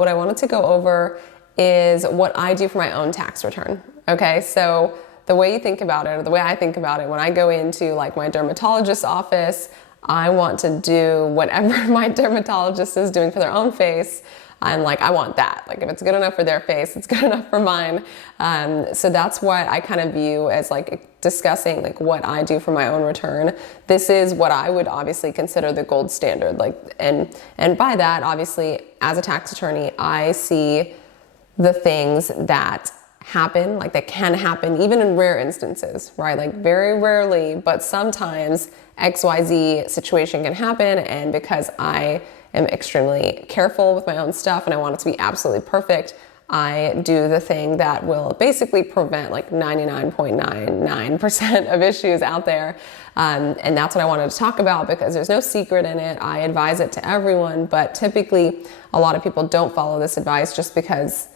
What I wanted to go over is what I do for my own tax return. Okay, so the way you think about it, or the way I think about it, when I go into like my dermatologist's office, I want to do whatever my dermatologist is doing for their own face. I'm like, I want that. Like, if it's good enough for their face, it's good enough for mine. So that's what I kind of view as like discussing like what I do for my own return. This is what I would obviously consider the gold standard. Like, and by that, obviously, as a tax attorney, I see the things that happen, like that can happen even in rare instances, right? Like very rarely, but sometimes XYZ situation can happen. And because I am extremely careful with my own stuff and I want it to be absolutely perfect, I do the thing that will basically prevent like 99.99% of issues out there. And that's what I wanted to talk about because there's no secret in it. I advise it to everyone, but typically a lot of people don't follow this advice just because,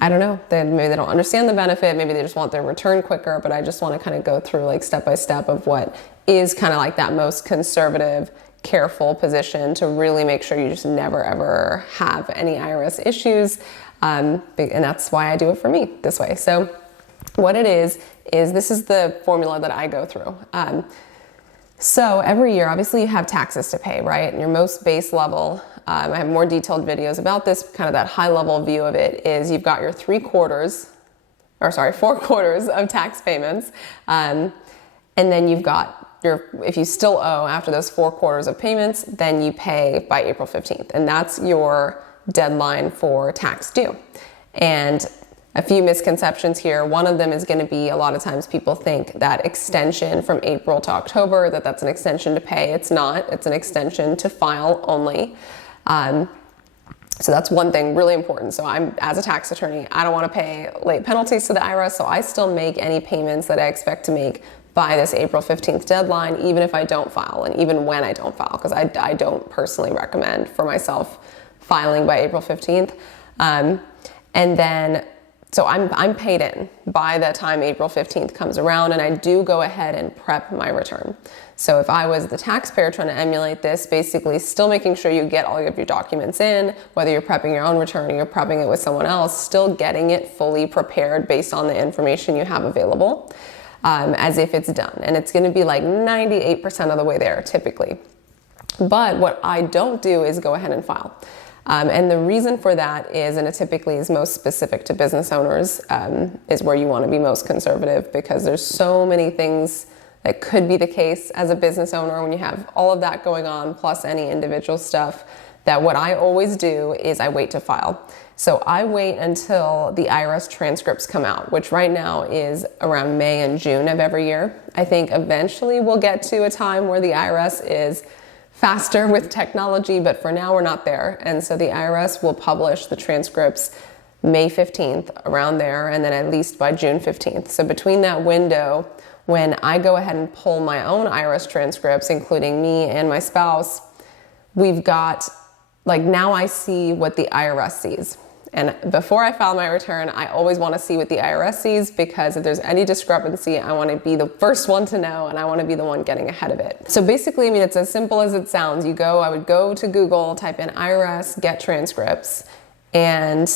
I don't know, maybe they don't understand the benefit, maybe they just want their return quicker, but I just want to kind of go through like step by step of what is kind of like that most conservative, careful position to really make sure you just never ever have any IRS issues. And that's why I do it for me this way. So what it is this is the formula that I go through. So every year, obviously you have taxes to pay, right? And your most base level, I have more detailed videos about this, kind of that high level view of it is you've got your 4 quarters of tax payments. And then you've got if you still owe after those 4 quarters of payments, then you pay by April 15th. And that's your deadline for tax due. And a few misconceptions here. One of them is going to be a lot of times people think that extension from April to October, that's an extension to pay. It's not. It's an extension to file only. So that's one thing really important. So as a tax attorney, I don't want to pay late penalties to the IRS, so I still make any payments that I expect to make by this April 15th deadline, even if I don't file and even when I don't file, because I don't personally recommend for myself filing by April 15th. And then, so I'm paid in by the time April 15th comes around, and I do go ahead and prep my return. So if I was the taxpayer trying to emulate this, basically still making sure you get all of your documents in, whether you're prepping your own return or you're prepping it with someone else, still getting it fully prepared based on the information you have available. As if it's done. And it's going to be like 98% of the way there, typically. But what I don't do is go ahead and file. And the reason for that is, and it typically is most specific to business owners, is where you want to be most conservative because there's so many things that could be the case as a business owner when you have all of that going on, plus any individual stuff, that what I always do is I wait to file. So I wait until the IRS transcripts come out, which right now is around May and June of every year. I think eventually we'll get to a time where the IRS is faster with technology, but for now we're not there. And so the IRS will publish the transcripts May 15th, around there, and then at least by June 15th. So between that window, when I go ahead and pull my own IRS transcripts, including me and my spouse, we've got, like, now I see what the IRS sees. And before I file my return, I always want to see what the IRS sees, because if there's any discrepancy, I want to be the first one to know, and I want to be the one getting ahead of it. So basically, I mean, it's as simple as it sounds. I would go to Google, type in IRS get transcripts, and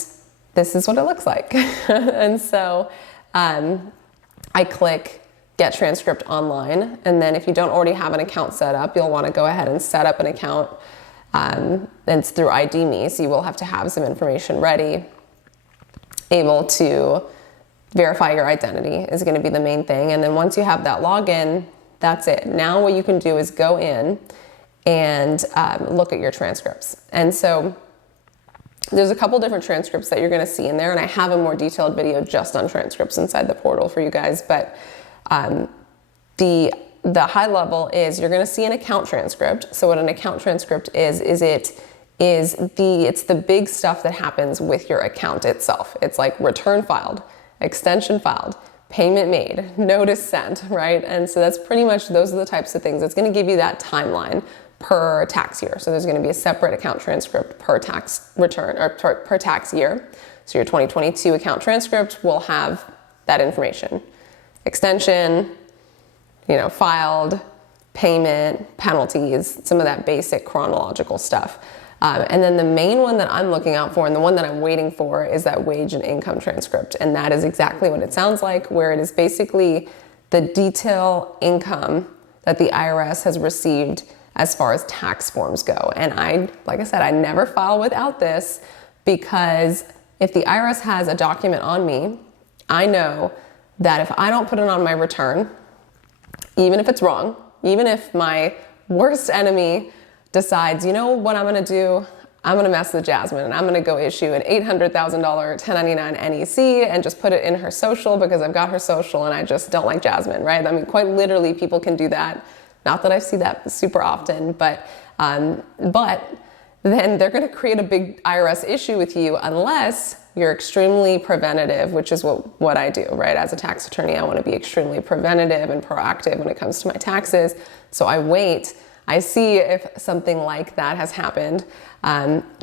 this is what it looks like. And so I click get transcript online. And then if you don't already have an account set up, you'll want to go ahead and set up an account. And it's through ID Me, so you will have to have some information ready. Able to verify your identity is going to be the main thing. And then once you have that login, that's it. Now what you can do is go in and look at your transcripts. And so there's a couple different transcripts that you're going to see in there, and I have a more detailed video just on transcripts inside the portal for you guys. But the high level is you're going to see an account transcript. So what an account transcript is it's the big stuff that happens with your account itself. It's like return filed, extension filed, payment made, notice sent, right? And so that's pretty much, those are the types of things. It's going to give you that timeline per tax year. So there's going to be a separate account transcript per tax return, or per tax year. So your 2022 account transcript will have that information. Extension, filed, payment, penalties, some of that basic chronological stuff. And then the main one that I'm looking out for and the one that I'm waiting for is that wage and income transcript. And that is exactly what it sounds like, where it is basically the detail income that the IRS has received as far as tax forms go. And like I said, I never file without this, because if the IRS has a document on me, I know that if I don't put it on my return, even if it's wrong, even if my worst enemy decides, you know what I'm gonna do? I'm gonna mess with Jasmine and I'm gonna go issue an $800,000 1099 NEC and just put it in her social because I've got her social and I just don't like Jasmine, right? I mean, quite literally, people can do that. Not that I see that super often, but then they're gonna create a big IRS issue with you unless you're extremely preventative, which is what I do, right? As a tax attorney, I wanna be extremely preventative and proactive when it comes to my taxes. So I wait. I see if something like that has happened.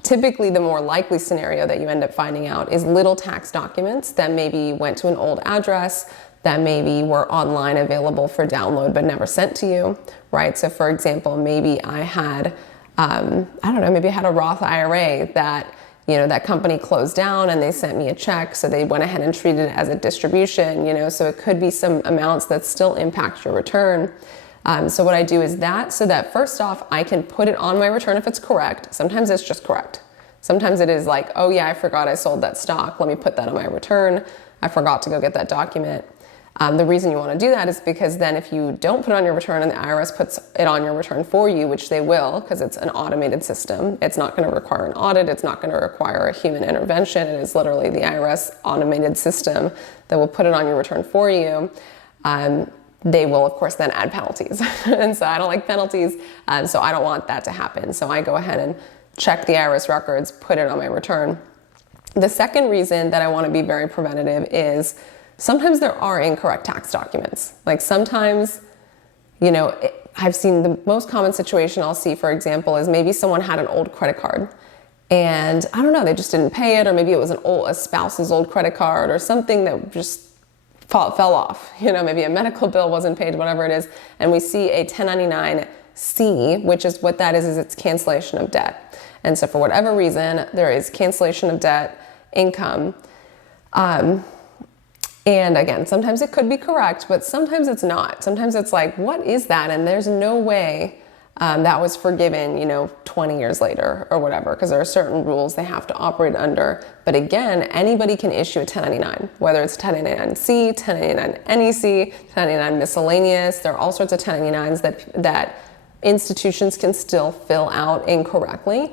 Typically, the more likely scenario that you end up finding out is little tax documents that maybe went to an old address, that maybe were online available for download but never sent to you, right? So for example, maybe I had, maybe I had a Roth IRA that, that company closed down and they sent me a check, so they went ahead and treated it as a distribution, so it could be some amounts that still impact your return. So what I do is so that first off, I can put it on my return if it's correct. Sometimes it's just correct. Sometimes it is like, oh yeah, I forgot I sold that stock. Let me put that on my return. I forgot to go get that document. The reason you want to do that is because then if you don't put it on your return and the IRS puts it on your return for you, which they will, because it's an automated system, it's not going to require an audit. It's not going to require a human intervention. It is literally the IRS automated system that will put it on your return for you. They will, of course, then add penalties. And so I don't like penalties, so I don't want that to happen. So I go ahead and check the IRS records, put it on my return. The second reason that I want to be very preventative is sometimes there are incorrect tax documents. Like sometimes, I've seen the most common situation I'll see, for example, is maybe someone had an old credit card and I don't know, they just didn't pay it, or maybe it was a spouse's old credit card or something that just fell off, maybe a medical bill wasn't paid, whatever it is, and we see a 1099-C, which is what that is it's cancellation of debt. And so for whatever reason, there is cancellation of debt income. And again, sometimes it could be correct, but sometimes it's not. Sometimes it's like, what is that? And there's no way that was forgiven, 20 years later or whatever, because there are certain rules they have to operate under. But again, anybody can issue a 1099, whether it's 1099-C, 1099-NEC, 1099 miscellaneous. There are all sorts of 1099s that institutions can still fill out incorrectly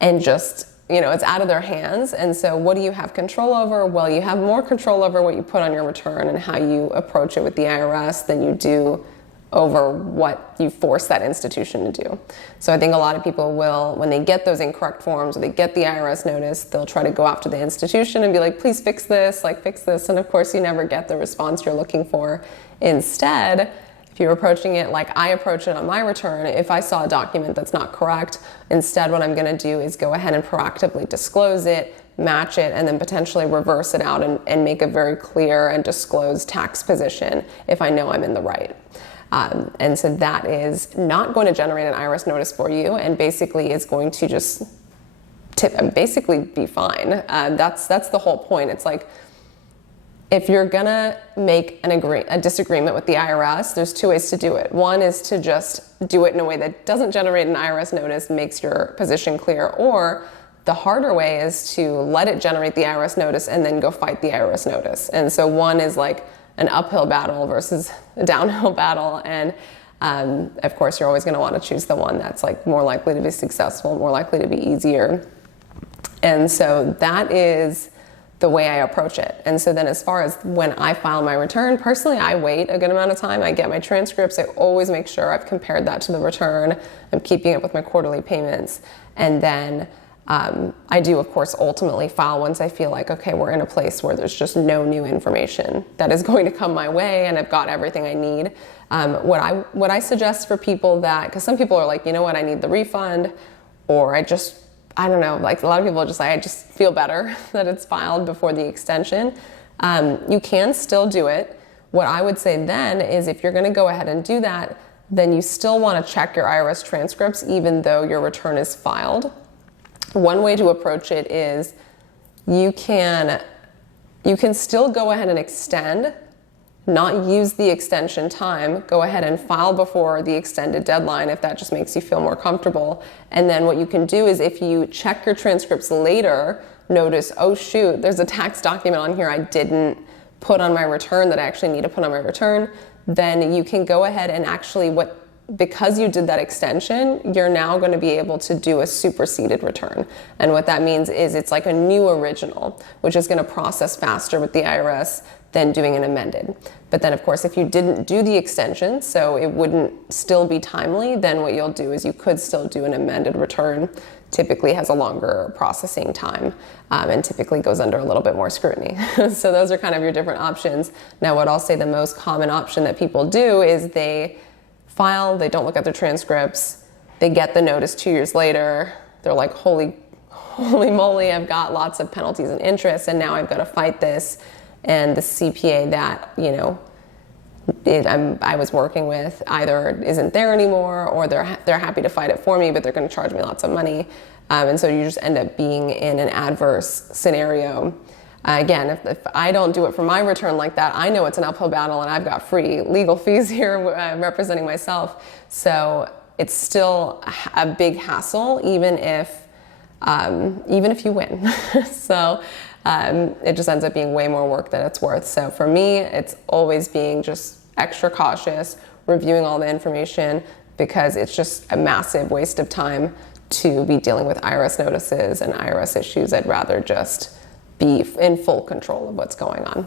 and just, it's out of their hands. And so what do you have control over? Well, you have more control over what you put on your return and how you approach it with the IRS than you do over what you force that institution to do. So I think a lot of people will, when they get those incorrect forms or they get the IRS notice, they'll try to go after the institution and be like, please fix this, fix this. And of course you never get the response you're looking for. Instead, if you're approaching it like I approach it on my return, if I saw a document that's not correct, instead what I'm gonna do is go ahead and proactively disclose it, match it, and then potentially reverse it out and make a very clear and disclosed tax position if I know I'm in the right. And so that is not going to generate an IRS notice for you, and basically is going to just basically be fine. That's the whole point. It's like, if you're gonna make a disagreement with the IRS, there's two ways to do it. One is to just do it in a way that doesn't generate an IRS notice, makes your position clear, or the harder way is to let it generate the IRS notice and then go fight the IRS notice. And so one is like an uphill battle versus a downhill battle. And of course, you're always going to want to choose the one that's like more likely to be successful, more likely to be easier. And so that is the way I approach it. And so then as far as when I file my return, personally, I wait a good amount of time. I get my transcripts. I always make sure I've compared that to the return. I'm keeping up with my quarterly payments. And then I do, of course, ultimately file once I feel like, okay, we're in a place where there's just no new information that is going to come my way and I've got everything I need. What I suggest for people because some people are like, you know what, I need the refund, or I don't know, like a lot of people are just like, I just feel better that it's filed before the extension. You can still do it. What I would say then is if you're going to go ahead and do that, then you still want to check your IRS transcripts even though your return is filed. one way to approach it is you can still go ahead and extend, not use the extension time, go ahead and file before the extended deadline if that just makes you feel more comfortable. And then what you can do is if you check your transcripts later, notice, oh shoot, there's a tax document on here I didn't put on my return that I actually need to put on my return, then you can go ahead and actually because you did that extension, you're now going to be able to do a superseded return. And what that means is it's like a new original, which is going to process faster with the IRS than doing an amended. But then of course, if you didn't do the extension, so it wouldn't still be timely, then what you'll do is you could still do an amended return. Typically has a longer processing time and typically goes under a little bit more scrutiny. So those are kind of your different options. Now, what I'll say the most common option that people do is they file, they don't look at their transcripts, they get the notice 2 years later, they're like, holy moly, I've got lots of penalties and interest, and now I've got to fight this. And the CPA that, I was working with either isn't there anymore, or they're happy to fight it for me, but they're going to charge me lots of money. And so you just end up being in an adverse scenario. Again, if I don't do it for my return like that, I know it's an uphill battle and I've got free legal fees here representing myself. So it's still a big hassle, even if you win. So it just ends up being way more work than it's worth. So for me, it's always being just extra cautious, reviewing all the information, because it's just a massive waste of time to be dealing with IRS notices and IRS issues. I'd rather just be in full control of what's going on.